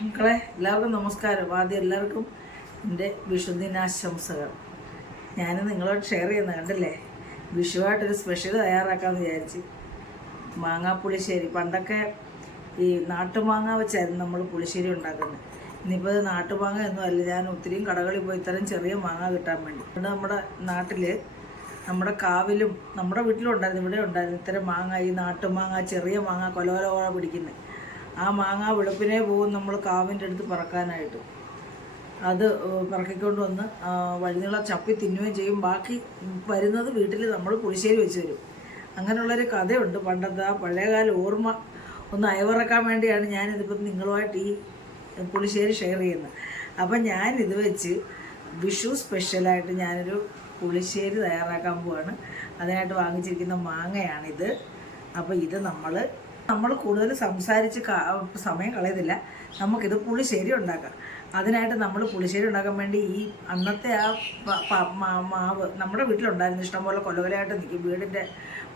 മക്കളെ എല്ലാവർക്കും നമസ്കാരം. ആദ്യം എല്ലാവർക്കും എൻ്റെ വിഷുദിനാശംസകൾ. ഞാൻ നിങ്ങളോട് ഷെയർ ചെയ്യുന്ന കണ്ടില്ലേ, വിഷുവായിട്ടൊരു സ്പെഷ്യൽ തയ്യാറാക്കാമെന്ന് വിചാരിച്ച്. മാങ്ങാ പുളിശ്ശേരി. പണ്ടൊക്കെ ഈ നാട്ടുമാങ്ങ വെച്ചായിരുന്നു നമ്മൾ പുളിശ്ശേരി ഉണ്ടാക്കുന്നത്. ഇനിയിപ്പോൾ ഇത് നാട്ടുമാങ്ങ ഒന്നും അല്ല. ഞാൻ ഒത്തിരിയും കടകളിൽ പോയി ഇത്തരം ചെറിയ മാങ്ങ കിട്ടാൻ വേണ്ടി നമ്മുടെ നാട്ടിൽ, നമ്മുടെ കാവിലും നമ്മുടെ വീട്ടിലും ഉണ്ടായിരുന്നു, ഇവിടെ ഉണ്ടായിരുന്നു ഇത്തരം മാങ്ങ. ഈ നാട്ടുമാങ്ങ, ചെറിയ മാങ്ങ, കൊല പിടിക്കുന്നത്. ആ മാങ്ങ വെളുപ്പിനെ പോകും നമ്മൾ കാവിൻ്റെ അടുത്ത് പറക്കാനായിട്ട്. അത് പറക്കിക്കൊണ്ട് വന്ന് വഴുനീളം ചപ്പി തിന്നുകയും ചെയ്യും. ബാക്കി വരുന്നത് വീട്ടിൽ നമ്മൾ പുളിശ്ശേരി വെച്ച് തരും. അങ്ങനെയുള്ളൊരു കഥയുണ്ട് പണ്ടത്തെ. ആ പഴയകാല ഓർമ്മ ഒന്ന് അയവിറക്കാൻ വേണ്ടിയാണ് ഞാനിതിപ്പം നിങ്ങളുമായിട്ട് ഈ പുളിശ്ശേരി ഷെയർ ചെയ്യുന്നത്. അപ്പം ഞാനിത് വെച്ച് വിഷു സ്പെഷ്യലായിട്ട് ഞാനൊരു പുളിശ്ശേരി തയ്യാറാക്കാൻ പോവാണ്. അതിനായിട്ട് വാങ്ങിച്ചിരിക്കുന്ന മാങ്ങയാണിത്. അപ്പോൾ ഇത് നമ്മൾ കൂടുതൽ സംസാരിച്ച് സമയം കളയുന്നില്ല. നമുക്കിത് പുളിശ്ശേരി ഉണ്ടാക്കാം. അതിനായിട്ട് നമ്മൾ പുളിശ്ശേരി ഉണ്ടാക്കാൻ വേണ്ടി ഈ അന്നത്തെ ആ മാവ് നമ്മുടെ വീട്ടിലുണ്ടായിരുന്നു. ഇഷ്ടംപോലെ കൊലകൊലയായിട്ട് നിൽക്കും. വീടിൻ്റെ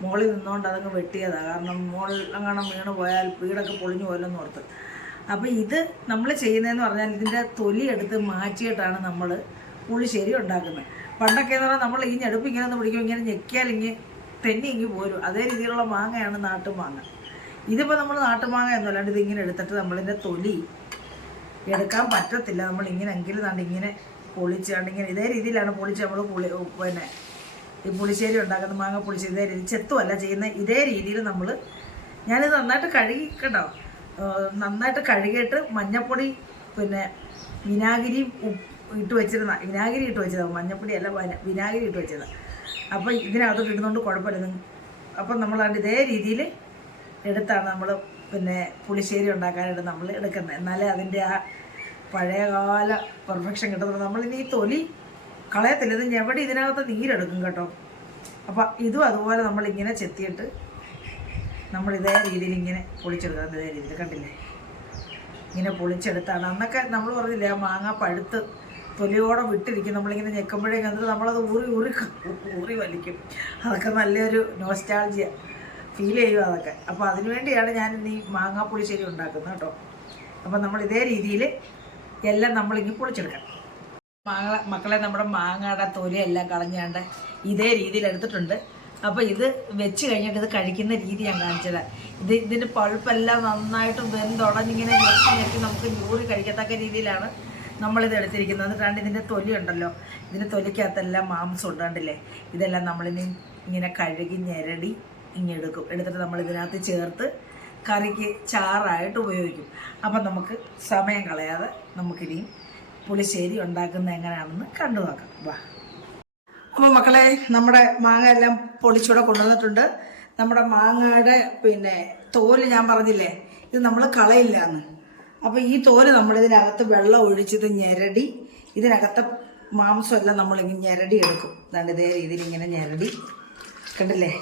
മുകളിൽ നിന്നുകൊണ്ട് അതങ്ങ് വെട്ടിയതാണ്. കാരണം മുകളിൽ അങ്ങനെ വീണ് പോയാൽ വീടൊക്കെ പൊളിഞ്ഞു പോലെന്ന് ഓർത്ത്. അപ്പോൾ ഇത് നമ്മൾ ചെയ്യുന്നതെന്ന് പറഞ്ഞാൽ ഇതിൻ്റെ തൊലി എടുത്ത് മാറ്റിയിട്ടാണ് നമ്മൾ പുളിശ്ശേരി ഉണ്ടാക്കുന്നത്. പണ്ടൊക്കെ എന്ന് പറഞ്ഞാൽ നമ്മൾ ഈ ഞെടുപ്പ് ഇങ്ങനെ ഒന്ന് പിടിക്കും, ഇങ്ങനെ ഞെക്കിയാൽ തെന്നി പോരും. അതേ രീതിയിലുള്ള മാങ്ങയാണ് നാട്ടുമാങ്ങ. ഇതിപ്പോൾ നമ്മൾ നാട്ടുമാങ്ങ ഒന്നും അല്ലാണ്ട് ഇതിങ്ങനെ എടുത്തിട്ട് നമ്മളിതിൻ്റെ തൊലി എടുക്കാൻ പറ്റത്തില്ല. നമ്മളിങ്ങനെ എങ്കിലും താണ്ട് ഇങ്ങനെ പൊളിച്ചാണ്ട് ഇങ്ങനെ ഇതേ രീതിയിലാണ് പൊളിച്ച് നമ്മൾ പിന്നെ ഈ പുളിശ്ശേരി ഉണ്ടാക്കുന്ന മാങ്ങ പുളിശ്ശേരി ഇതേ രീതി ചെത്തുമല്ല ചെയ്യുന്നത്. ഇതേ രീതിയിൽ ഞാനിത് നന്നായിട്ട് കഴുകി കേട്ടോ, നന്നായിട്ട് കഴുകിയിട്ട് മഞ്ഞപ്പൊടി പിന്നെ വിനാഗിരി ഇട്ട് വെച്ചതാണ്. മഞ്ഞപ്പൊടി അല്ല, വിനാഗിരി ഇട്ട് വെച്ചതാണ്. അപ്പോൾ ഇതിനകത്തോട്ട് ഇടുന്നതുകൊണ്ട് കുഴപ്പമില്ല. അപ്പം നമ്മളാണ്ട് ഇതേ രീതിയിൽ എടുത്താണ് നമ്മൾ പിന്നെ പുളിശ്ശേരി ഉണ്ടാക്കാനായിട്ട് നമ്മൾ എടുക്കുന്നത്. എന്നാലേ അതിൻ്റെ ആ പഴയകാല പെർഫെക്ഷൻ കിട്ടുന്നത്. നമ്മളിനി ഈ തൊലി കളയത്തില്ല. ഇത് ഞെവടി ഇതിനകത്ത് നീരെടുക്കും കേട്ടോ. അപ്പം ഇതും അതുപോലെ നമ്മളിങ്ങനെ ചെത്തിയിട്ട് നമ്മൾ ഇതേ രീതിയിൽ ഇങ്ങനെ പൊളിച്ചെടുക്കാം. ഇതേ രീതിയിൽ കണ്ടില്ലേ, ഇങ്ങനെ പൊളിച്ചെടുത്താണ്. അന്നൊക്കെ നമ്മൾ പറഞ്ഞില്ലേ, ആ മാങ്ങ പഴുത്ത് തൊലിയോടെ വിട്ടിരിക്കും. നമ്മളിങ്ങനെ ഞെക്കുമ്പോഴേക്കും എന്നിട്ട് നമ്മളത് ഊറി വലിക്കും. അതൊക്കെ നല്ലൊരു നോസ്റ്റാൾജിയ ഫീൽ ചെയ്യും അതൊക്കെ. അപ്പോൾ അതിനുവേണ്ടിയാണ് ഞാൻ ഈ മാങ്ങാ പുളിശ്ശേരി ഉണ്ടാക്കുന്നത് കേട്ടോ. അപ്പോൾ നമ്മൾ ഇതേ രീതിയിൽ എല്ലാം നമ്മളിങ്ങനെ പൊളിച്ചെടുക്കാം. മക്കളെ നമ്മുടെ മാങ്ങയുടെ തൊലിയെല്ലാം കളഞ്ഞാണ്ട് ഇതേ രീതിയിൽ എടുത്തിട്ടുണ്ട്. അപ്പോൾ ഇത് വെച്ച് കഴിഞ്ഞിട്ട് ഇത് കഴിക്കുന്ന രീതി ഞാൻ കാണിച്ചത്. ഇതിൻ്റെ പഴുപ്പെല്ലാം നന്നായിട്ട് വെന്തുടഞ്ഞിങ്ങനെ ഞെക്കി നമുക്ക് ഊറി കഴിക്കത്തക്ക രീതിയിലാണ് നമ്മളിത് എടുത്തിരിക്കുന്നത്. എന്നിട്ടാണ്ട് ഇതിൻ്റെ തൊലി ഉണ്ടല്ലോ, ഇതിൻ്റെ തൊലിക്കകത്തെല്ലാം മാംസം ഉണ്ടാണ്ടില്ലേ, ഇതെല്ലാം നമ്മളിനി ഇങ്ങനെ കഴുകി ഞെരടി എടുക്കും. എടുത്തിട്ട് നമ്മൾ ഇതിനകത്ത് ചേർത്ത് കറിക്ക് ചാറായിട്ട് ഉപയോഗിക്കും. അപ്പം നമുക്ക് സമയം കളയാതെ നമുക്കിനിയും പുളിശ്ശേരി ഉണ്ടാക്കുന്നത് എങ്ങനെയാണെന്ന് കണ്ടു നോക്കാം. വാ. അപ്പോൾ മക്കളെ, നമ്മുടെ മാങ്ങ എല്ലാം പൊളിച്ചൂടെ കൊണ്ടുവന്നിട്ടുണ്ട്. നമ്മുടെ മാങ്ങയുടെ പിന്നെ തോല് ഞാൻ പറഞ്ഞില്ലേ, ഇത് നമ്മൾ കളയില്ല എന്ന്. അപ്പോൾ ഈ തോല് നമ്മളിതിനകത്ത് വെള്ളം ഒഴിച്ചിത് ഞെരടി ഇതിനകത്തെ മാംസം എല്ലാം നമ്മളിങ്ങനെ ഞെരടി എടുക്കും. അതാണ്ട് ഇതേ രീതിയിൽ ഇങ്ങനെ ഞെരടി കണ്ടില്ലേ,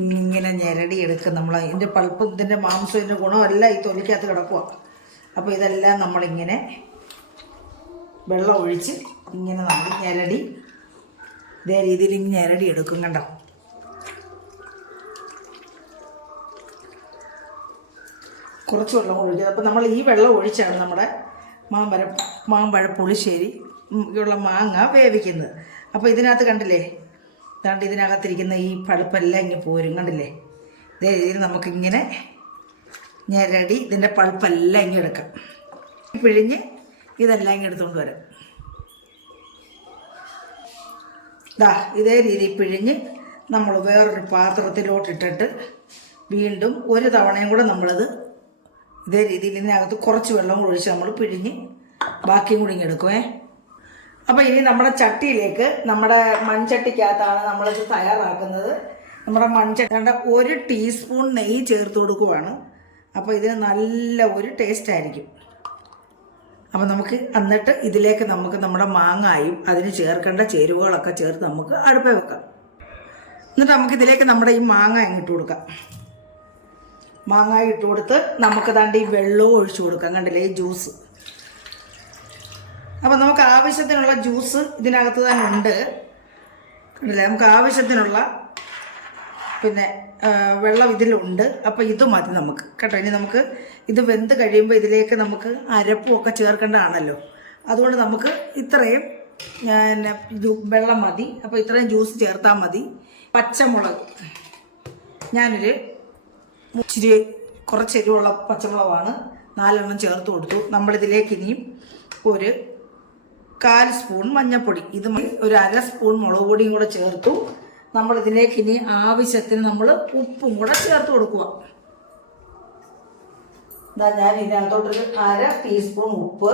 ഇങ്ങനെ ഞെരടി എടുക്കും നമ്മൾ. ഇതിൻ്റെ പൾപ്പും ഇതിൻ്റെ മാംസം ഇതിൻ്റെ ഗുണമെല്ലാം ഈ തൊലിക്കകത്ത് കിടക്കുക. അപ്പോൾ ഇതെല്ലാം നമ്മളിങ്ങനെ വെള്ളം ഒഴിച്ച് ഇങ്ങനെ നമ്മൾ ഞെരടി ഇതേ രീതിയിൽ ഇങ്ങനെ ഞെരടി എടുക്കും. കണ്ടോ, കുറച്ച് വെള്ളം ഒഴിക്കുക. അപ്പോൾ നമ്മൾ ഈ വെള്ളം ഒഴിച്ചാണ് നമ്മുടെ മാമ്പഴ പുളിശ്ശേരി ഉള്ള മാങ്ങ വേവിക്കുന്നത്. അപ്പോൾ ഇതിനകത്ത് കണ്ടില്ലേ, അതാണ്ട് ഇതിനകത്തിരിക്കുന്ന ഈ പഴുപ്പെല്ലാം ഇങ്ങനെ പോരും. കണ്ടില്ലേ, ഇതേ രീതിയിൽ നമുക്കിങ്ങനെ ഞെരടി ഇതിൻ്റെ പഴുപ്പെല്ലാം ഇങ്ങനെ എടുക്കാം. പിഴിഞ്ഞ് ഇതെല്ലാം ഇങ്ങനെ എടുത്തുകൊണ്ട് വരാം. ഇതേ രീതിയിൽ പിഴിഞ്ഞ് നമ്മൾ വേറൊരു പാത്രത്തിലോട്ടിട്ടിട്ട് വീണ്ടും ഒരു തവണയും കൂടെ നമ്മളിത് ഇതേ രീതിയിൽ ഇതിനകത്ത് കുറച്ച് വെള്ളം ഒഴിച്ച് നമ്മൾ പിഴിഞ്ഞ് ബാക്കിയും കൂടി ഇങ്ങനെ എടുക്കുമേ. അപ്പോൾ ഇനി നമ്മുടെ ചട്ടിയിലേക്ക്, നമ്മുടെ മൺചട്ടിക്കകത്താണ് നമ്മളിത് തയ്യാറാക്കുന്നത്. നമ്മുടെ മൺചട്ടി 1 ടീസ്പൂൺ നെയ്യ് ചേർത്ത് കൊടുക്കുവാണ്. അപ്പോൾ ഇതിന് നല്ല ഒരു ടേസ്റ്റ് ആയിരിക്കും. അപ്പോൾ നമുക്ക് എന്നിട്ട് ഇതിലേക്ക് നമുക്ക് നമ്മുടെ മാങ്ങായും അതിന് ചേർക്കേണ്ട ചേരുവകളൊക്കെ ചേർത്ത് നമുക്ക് അടുപ്പേ വെക്കാം. എന്നിട്ട് നമുക്കിതിലേക്ക് നമ്മുടെ ഈ മാങ്ങ ഇട്ട് കൊടുക്കാം. മാങ്ങ ഇട്ട് കൊടുത്ത് നമുക്ക് ദാണ്ട് ഈ വെള്ളവും ഒഴിച്ചു കൊടുക്കാം. കണ്ടില്ലേ, ഈ ജ്യൂസ്. അപ്പം നമുക്ക് ആവശ്യത്തിനുള്ള ജ്യൂസ് ഇതിനകത്ത് തന്നെ ഉണ്ട്. കണ്ടില്ലേ, നമുക്ക് ആവശ്യത്തിനുള്ള പിന്നെ വെള്ളം ഇതിലുണ്ട്. അപ്പോൾ ഇത് മതി നമുക്ക് കേട്ടോ. ഇനി നമുക്ക് ഇത് വെന്ത് കഴിയുമ്പോൾ ഇതിലേക്ക് നമുക്ക് അരപ്പും ഒക്കെ ചേർക്കേണ്ടതാണല്ലോ. അതുകൊണ്ട് നമുക്ക് ഇത്രയും വെള്ളം മതി. അപ്പോൾ ഇത്രയും ജ്യൂസ് ചേർത്താൽ മതി. പച്ചമുളക് ഞാനൊരു ഇച്ചിരി കുറച്ച് എരിവുള്ള പച്ചമുളകാണ് 4 ചേർത്ത് കൊടുത്തു. നമ്മളിതിലേക്ക് ഇനിയും ഒരു 1/4 സ്പൂൺ മഞ്ഞൾപ്പൊടി, ഇത് ഒരു 1/2 സ്പൂൺ മുളക് പൊടിയും കൂടെ ചേർത്തു. നമ്മളിതിലേക്ക് ഇനി ആവശ്യത്തിന് നമ്മൾ ഉപ്പും കൂടെ ചേർത്ത് കൊടുക്കുക. ഞാൻ ഇതിനകത്തോട്ടൊരു 1/2 ടീസ്പൂൺ ഉപ്പ്,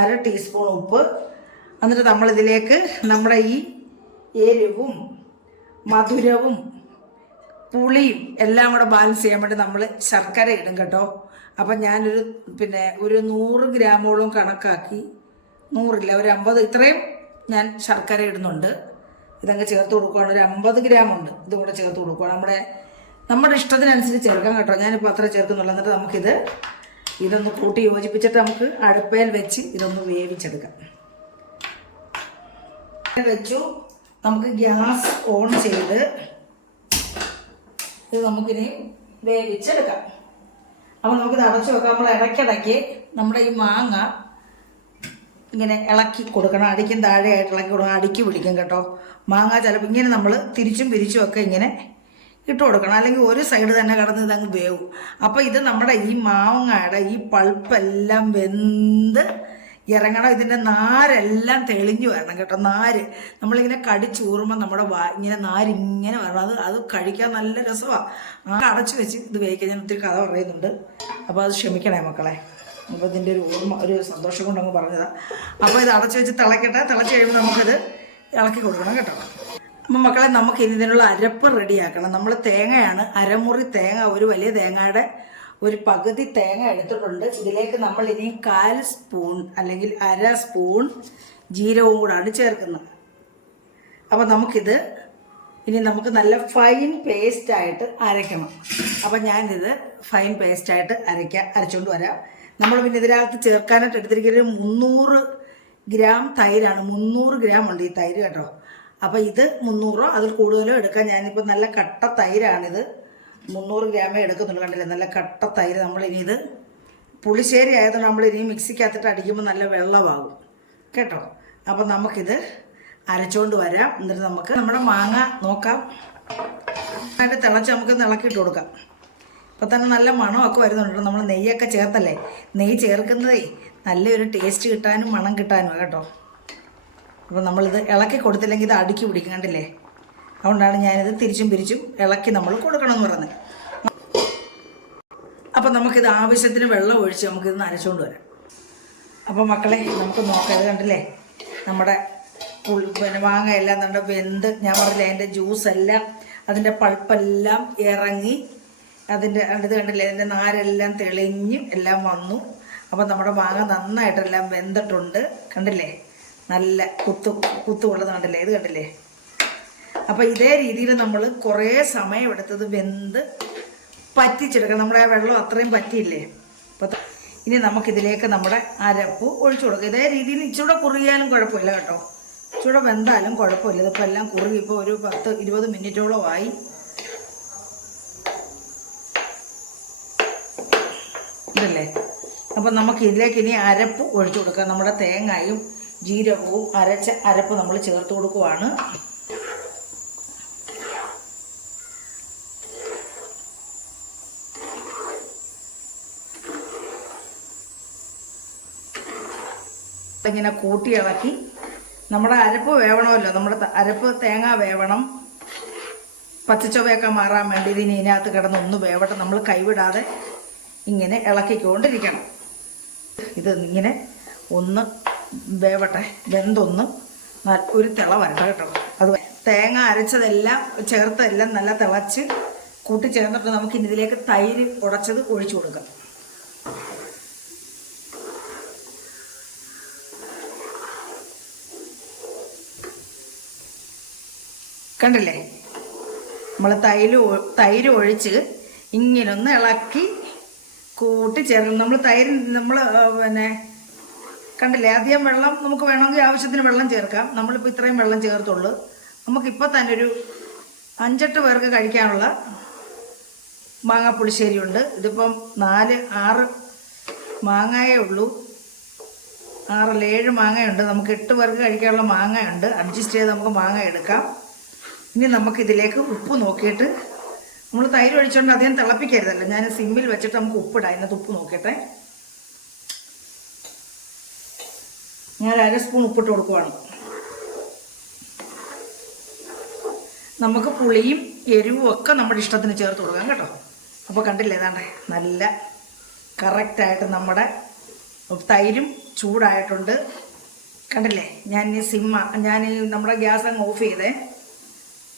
1/2 ടീസ്പൂൺ ഉപ്പ്. എന്നിട്ട് നമ്മളിതിലേക്ക് നമ്മുടെ ഈ എരിവും മധുരവും പുളിയും എല്ലാം കൂടെ ബാലൻസ് ചെയ്യാൻ വേണ്ടി നമ്മൾ ശർക്കര ഇടും കേട്ടോ. അപ്പം ഞാനൊരു ഒരു 100 ഗ്രാമോളം കണക്കാക്കി, 100 ഇല്ല, ഒരു 50 ഇത്രയും ഞാൻ ശർക്കര ഇടുന്നുണ്ട്. ഇതങ്ങ് ചേർത്ത് കൊടുക്കുകയാണ്. ഒരു 50 ഗ്രാമുണ്ട്, ഇതും കൂടെ ചേർത്ത് കൊടുക്കുകയാണ്. നമ്മുടെ ഇഷ്ടത്തിനനുസരിച്ച് ചേർക്കാം കേട്ടോ. ഞാനിപ്പോൾ അത്ര ചേർക്കുന്നുള്ളൂ. എന്നിട്ട് നമുക്കിത് ഇതൊന്ന് കൂട്ടി യോജിപ്പിച്ചിട്ട് നമുക്ക് അടുപ്പയിൽ വെച്ച് ഇതൊന്ന് വേവിച്ചെടുക്കാം. വെച്ചു നമുക്ക് ഗ്യാസ് ഓൺ ചെയ്ത് ഇത് നമുക്കിനി വേവിച്ചെടുക്കാം. അപ്പോൾ നമുക്കിത് അടച്ചു വെക്കാം. നമ്മൾ ഇടയ്ക്കിടയ്ക്ക് നമ്മുടെ ഈ മാങ്ങ ഇങ്ങനെ ഇളക്കി കൊടുക്കണം. അടിക്കും താഴെയായിട്ട് ഇളക്കി കൊടുക്കണം. അടുക്കി പിടിക്കും കേട്ടോ മാങ്ങ. ചിലപ്പോൾ ഇങ്ങനെ നമ്മൾ തിരിച്ചും പിരിച്ചും ഒക്കെ ഇങ്ങനെ ഇട്ട് കൊടുക്കണം, അല്ലെങ്കിൽ ഒരു സൈഡ് തന്നെ കിടന്ന് ഇതങ്ങ് വേവും. അപ്പോൾ ഇത് നമ്മുടെ ഈ മാങ്ങയുടെ ഈ പൾപ്പെല്ലാം വെന്ത് ഇറങ്ങണം. ഇതിൻ്റെ നാരെല്ലാം തെളിഞ്ഞു വരണം കേട്ടോ. നാര് നമ്മളിങ്ങനെ കടിച്ചൂറുമ്പോൾ നമ്മുടെ ഇങ്ങനെ നാരിങ്ങനെ വരണം. അത് കഴിക്കാൻ നല്ല രസമാണ്. അടച്ചു വെച്ച് ഇത് വേവിക്കാൻ ഞാൻ ഒത്തിരി കഥ പറയുന്നുണ്ട്. അപ്പോൾ അത് ക്ഷമിക്കണേ മക്കളെ. അപ്പോൾ ഇതിൻ്റെ ഒരു സന്തോഷം കൊണ്ടങ്ങ് പറഞ്ഞതാണ്. അപ്പോൾ ഇത് അടച്ചു വെച്ച് തിളക്കട്ടെ. തിളച്ച് കഴിയുമ്പോൾ നമുക്കത് ഇളക്കി കൊടുക്കണം കേട്ടോ. അപ്പം മക്കളെ, നമുക്ക് ഇനി ഇതിനുള്ള അരപ്പ് റെഡിയാക്കണം. നമ്മൾ തേങ്ങയാണ്, അരമുറി തേങ്ങ, ഒരു വലിയ തേങ്ങയുടെ ഒരു പകുതി തേങ്ങ എടുത്തിട്ടുണ്ട്. ഇതിലേക്ക് നമ്മൾ ഇനി 1/4 സ്പൂൺ അല്ലെങ്കിൽ 1/2 സ്പൂൺ ജീരകവും കൂടാണ് ചേർക്കുന്നത്. അപ്പോൾ നമുക്കിത് ഇനി നമുക്ക് നല്ല ഫൈൻ പേസ്റ്റായിട്ട് അരയ്ക്കണം. അപ്പം ഞാനിത് ഫൈൻ പേസ്റ്റായിട്ട് അരച്ചുകൊണ്ട് വരാം. നമ്മൾ പിന്നെ ഇതിനകത്ത് ചേർക്കാനായിട്ട് എടുത്തിരിക്കുന്നത് 300 ഗ്രാം തൈരാണ്. 300 ഗ്രാം ഉണ്ട് ഈ തൈര് കേട്ടോ. അപ്പോൾ ഇത് 300 അതിൽ കൂടുതലോ എടുക്കാം. ഞാനിപ്പോൾ നല്ല കട്ട തൈരാണിത്, 300 ഗ്രാമേ എടുക്കുന്നുള്ളൂ. കണ്ടില്ലേ, നല്ല കട്ട തൈര്. നമ്മളിനി ഇത് പുളിശ്ശേരി ആയതുകൊണ്ട് നമ്മളിനി മിക്സിക്കകത്തിട്ട് അടിക്കുമ്പോൾ നല്ല വെള്ളമാകും കേട്ടോ. അപ്പം നമുക്കിത് അരച്ചുകൊണ്ട് വരാം. എന്നിട്ട് നമുക്ക് നമ്മുടെ മാങ്ങ നോക്കാം. അതിൻ്റെ തിളച്ച് നമുക്ക് ഇളക്കിയിട്ട് കൊടുക്കാം. അപ്പോൾ തന്നെ നല്ല മണമൊക്കെ വരുന്നുണ്ട്. നമ്മൾ നെയ്യൊക്കെ ചേർത്തല്ലേ, നെയ്യ് ചേർക്കുന്നതേ നല്ലൊരു ടേസ്റ്റ് കിട്ടാനും മണം കിട്ടാനും കേട്ടോ. അപ്പോൾ നമ്മളിത് ഇളക്കി കൊടുത്തില്ലെങ്കിൽ ഇത് അടുക്കി പിടിക്കും കണ്ടില്ലേ. അതുകൊണ്ടാണ് ഞാനിത് തിരിച്ചും പിരിച്ചും ഇളക്കി നമ്മൾ കൊടുക്കണമെന്ന് പറയുന്നത്. അപ്പം നമുക്കിത് ആവശ്യത്തിന് വെള്ളം ഒഴിച്ച് നമുക്കിത് നനച്ചുകൊണ്ട് വരാം. അപ്പോൾ മക്കളെ, നമുക്ക് നോക്കാം. ഇത് കണ്ടില്ലേ, നമ്മുടെ മാങ്ങ എല്ലാം നല്ല വെന്ത്, ഞാൻ പറഞ്ഞില്ലേ അതിൻ്റെ ജ്യൂസെല്ലാം അതിൻ്റെ പൾപ്പെല്ലാം ഇറങ്ങി, അതിൻ്റെ ഇത് കണ്ടില്ലേ, അതിൻ്റെ നാരെല്ലാം തെളിഞ്ഞ് എല്ലാം വന്നു. അപ്പം നമ്മുടെ മാങ്ങ നന്നായിട്ടെല്ലാം വെന്തിട്ടുണ്ട് കണ്ടില്ലേ. നല്ല കുത്തുള്ളത് കണ്ടില്ലേ, ഇത് കണ്ടില്ലേ. അപ്പോൾ ഇതേ രീതിയിൽ നമ്മൾ കുറേ സമയം എടുത്തത് വെന്ത് പറ്റിച്ചെടുക്കണം. നമ്മുടെ വെള്ളം അത്രയും പറ്റിയില്ലേ. അപ്പോൾ ഇനി നമുക്കിതിലേക്ക് നമ്മുടെ അരപ്പ് ഒഴിച്ചു കൊടുക്കുക. ഇതേ രീതിയിൽ ഇച്ചിരി കുറുകിയാലും കുഴപ്പമില്ല കേട്ടോ, ഇച്ചിരി വെന്താലും കുഴപ്പമില്ല. ഇതിപ്പോൾ എല്ലാം കുറുകി ഇപ്പോൾ ഒരു 10-20 മിനിറ്റോളം ആയി. ഇതല്ലേ. അപ്പം നമുക്ക് ഇതിലേക്ക് ഇനി അരപ്പ് ഒഴിച്ചു കൊടുക്കാം. നമ്മുടെ തേങ്ങയും ജീരകവും അരച്ച അരപ്പ് നമ്മൾ ചേർത്ത് കൊടുക്കുവാണ്. ഇങ്ങനെ കൂട്ടി ഇളക്കി നമ്മുടെ അരപ്പ് വേവണമല്ലോ. നമ്മുടെ അരപ്പ് തേങ്ങ വേവണം, പച്ചച്ചൊവയൊക്കെ മാറാൻ വേണ്ടി ഇതിന് ഇതിനകത്ത് കിടന്നൊന്ന് വേവട്ടെ. നമ്മൾ കൈവിടാതെ ഇങ്ങനെ ഇളക്കിക്കൊണ്ടിരിക്കണം. ഇത് ഇങ്ങനെ ഒന്ന് വേവട്ടെ, വെന്തൊന്ന് ഒരു തിള വരട്ടെ കേട്ടോ. അത് തേങ്ങ അരച്ചതെല്ലാം ചേർത്തെല്ലാം നല്ല തിളച്ച് കൂട്ടി ചേർന്നിട്ട് നമുക്ക് ഇനി ഇതിലേക്ക് തൈര് ഉടച്ചത് ഒഴിച്ചു കൊടുക്കാം. കണ്ടില്ലേ, നമ്മൾ തൈര് ഒഴിച്ച് ഇങ്ങനൊന്ന് ഇളക്കി കൂട്ടി ചേർക്കണം. നമ്മൾ കണ്ടില്ലേ, അധികം വെള്ളം നമുക്ക് വേണമെങ്കിൽ ആവശ്യത്തിന് വെള്ളം ചേർക്കാം. നമ്മളിപ്പോൾ ഇത്രയും വെള്ളം ചേർത്തുള്ളൂ. നമുക്കിപ്പോൾ തന്നെ ഒരു 5-8 പേർക്ക് കഴിക്കാനുള്ള മാങ്ങാപ്പുളിശ്ശേരി ഉണ്ട്. ഇതിപ്പം 4-6 മാങ്ങയേ ഉള്ളൂ. 6-7 മാങ്ങയുണ്ട്. നമുക്ക് 8 പേർക്ക് കഴിക്കാനുള്ള മാങ്ങയുണ്ട്. അഡ്ജസ്റ്റ് ചെയ്ത് നമുക്ക് മാങ്ങ എടുക്കാം. ഇനി നമുക്കിതിലേക്ക് ഉപ്പ് നോക്കിയിട്ട്, നമ്മൾ തൈര് ഒഴിച്ചുകൊണ്ട് അധികം തിളപ്പിക്കരുതല്ലോ, ഞാൻ സിമ്മിൽ വെച്ചിട്ട് നമുക്ക് ഉപ്പിടാം. അതിനകത്ത് ഉപ്പ് നോക്കട്ടെ. ഞാൻ 1 സ്പൂൺ ഉപ്പിട്ട് കൊടുക്കുവാണ്. നമുക്ക് പുളിയും എരിവും ഒക്കെ നമ്മുടെ ഇഷ്ടത്തിന് ചേർത്ത് കൊടുക്കാം കേട്ടോ. അപ്പോൾ കണ്ടില്ലേ, ഏതാണ്ട് നല്ല കറക്റ്റായിട്ട് നമ്മുടെ തൈരും ചൂടായിട്ടുണ്ട്. കണ്ടില്ലേ, ഞാൻ നമ്മുടെ ഗ്യാസ് അങ്ങ് ഓഫ് ചെയ്തേ.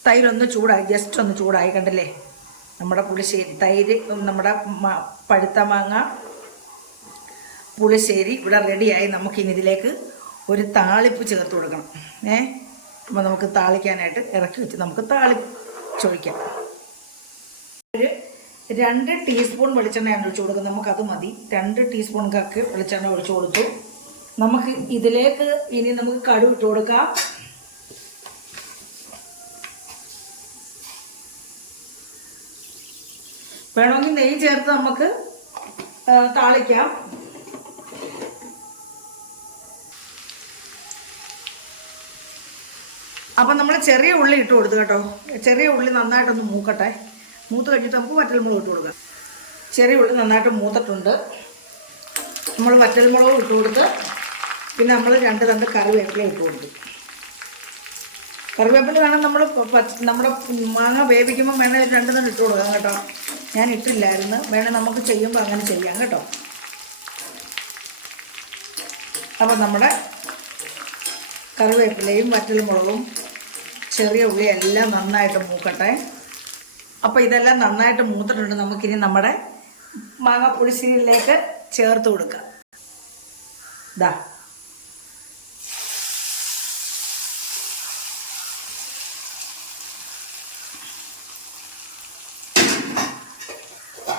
തൈരൊന്ന് ചൂടായി, ജസ്റ്റ് ഒന്ന് ചൂടായി. കണ്ടില്ലേ, നമ്മുടെ പുളിശ്ശേരി തൈര്, നമ്മുടെ പഴുത്ത മാങ്ങ പുളിശ്ശേരി ഇവിടെ റെഡിയായി. നമുക്കിനി ഇതിലേക്ക് ഒരു താളിപ്പ് ചേർത്ത് കൊടുക്കണം. അപ്പോൾ നമുക്ക് താളിക്കാനായിട്ട് ഇറക്കി വെച്ച് നമുക്ക് താളിച്ചൊഴിക്കാം. ഒരു 2 ടീസ്പൂൺ വെളിച്ചെണ്ണയാണ് ഒഴിച്ചു കൊടുക്കുന്നത്. നമുക്കത് മതി. 2 ടീസ്പൂൺ കക്ക് വെളിച്ചെണ്ണ ഒഴിച്ചു കൊടുത്തു. നമുക്ക് ഇതിലേക്ക് ഇനി നമുക്ക് കടുക് ഇട്ട് കൊടുക്കാം. വേണമെങ്കിൽ നെയ്യ് ചേർത്ത് നമുക്ക് താളിക്കാം. അപ്പം നമ്മൾ ചെറിയ ഉള്ളി ഇട്ട് കൊടുത്തു കേട്ടോ. ചെറിയ ഉള്ളി നന്നായിട്ടൊന്ന് മൂക്കട്ടെ. മൂത്ത് കഴിഞ്ഞിട്ട് നമുക്ക് വറ്റൽമുളക് ഇട്ട് കൊടുക്കാം. ചെറിയ ഉള്ളി നന്നായിട്ട് മൂത്തിട്ടുണ്ട്. നമ്മൾ വറ്റൽമുളകും ഇട്ട് കൊടുത്ത്, പിന്നെ നമ്മൾ 2 തണ്ട് കറിവേപ്പില ഇട്ട് കൊടുത്തു. കറിവേപ്പില വേണം നമ്മുടെ മാങ്ങ വേവിക്കുമ്പോൾ വേണേൽ 2 തണ്ട് ഇട്ട് കൊടുക്കാം കേട്ടോ. ഞാൻ ഇട്ടില്ലായിരുന്നു. വേണേൽ നമുക്ക് ചെയ്യുമ്പോൾ അങ്ങനെ ചെയ്യാം കേട്ടോ. അപ്പം നമ്മുടെ കറിവേപ്പിലയും വറ്റൽമുളകും ചെറിയ ഉള്ളി എല്ലാം നന്നായിട്ട് മൂക്കട്ടെ. അപ്പോൾ ഇതെല്ലാം നന്നായിട്ട് മൂത്തിട്ടുണ്ട്. നമുക്കിനി നമ്മുടെ മാങ്ങാപ്പുളിശ്ശേരിയിലേക്ക് ചേർത്ത് കൊടുക്കാം. ദാ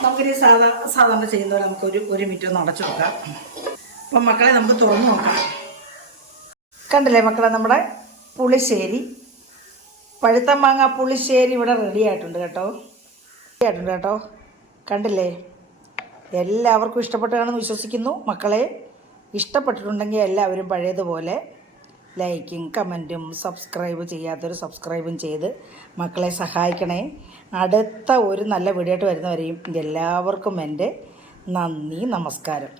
നമുക്കിനി സാധാരണ ചെയ്യുന്ന പോലെ നമുക്ക് ഒരു മിനിറ്റ് ഒന്ന് അടച്ചു നോക്കാം. അപ്പം മക്കളെ നമുക്ക് തുറന്നു നോക്കാം. കണ്ടില്ലേ മക്കളെ, നമ്മുടെ പുളിശ്ശേരി, പഴുത്ത മാങ്ങ പുളിശ്ശേരി ഇവിടെ റെഡി ആയിട്ടുണ്ട് കേട്ടോ. കണ്ടില്ലേ, എല്ലാവർക്കും ഇഷ്ടപ്പെട്ടാണെന്ന് വിശ്വസിക്കുന്നു. മക്കളെ ഇഷ്ടപ്പെട്ടിട്ടുണ്ടെങ്കിൽ എല്ലാവരും പഴയതുപോലെ ലൈക്കും കമൻറ്റും സബ്സ്ക്രൈബ് ചെയ്യാത്തവർ സബ്സ്ക്രൈബും ചെയ്ത് മക്കളെ സഹായിക്കണേ. അടുത്ത ഒരു നല്ല വീഡിയോ ആയിട്ട് വരുന്നവരെയും എല്ലാവർക്കും എൻ്റെ നന്ദി, നമസ്കാരം.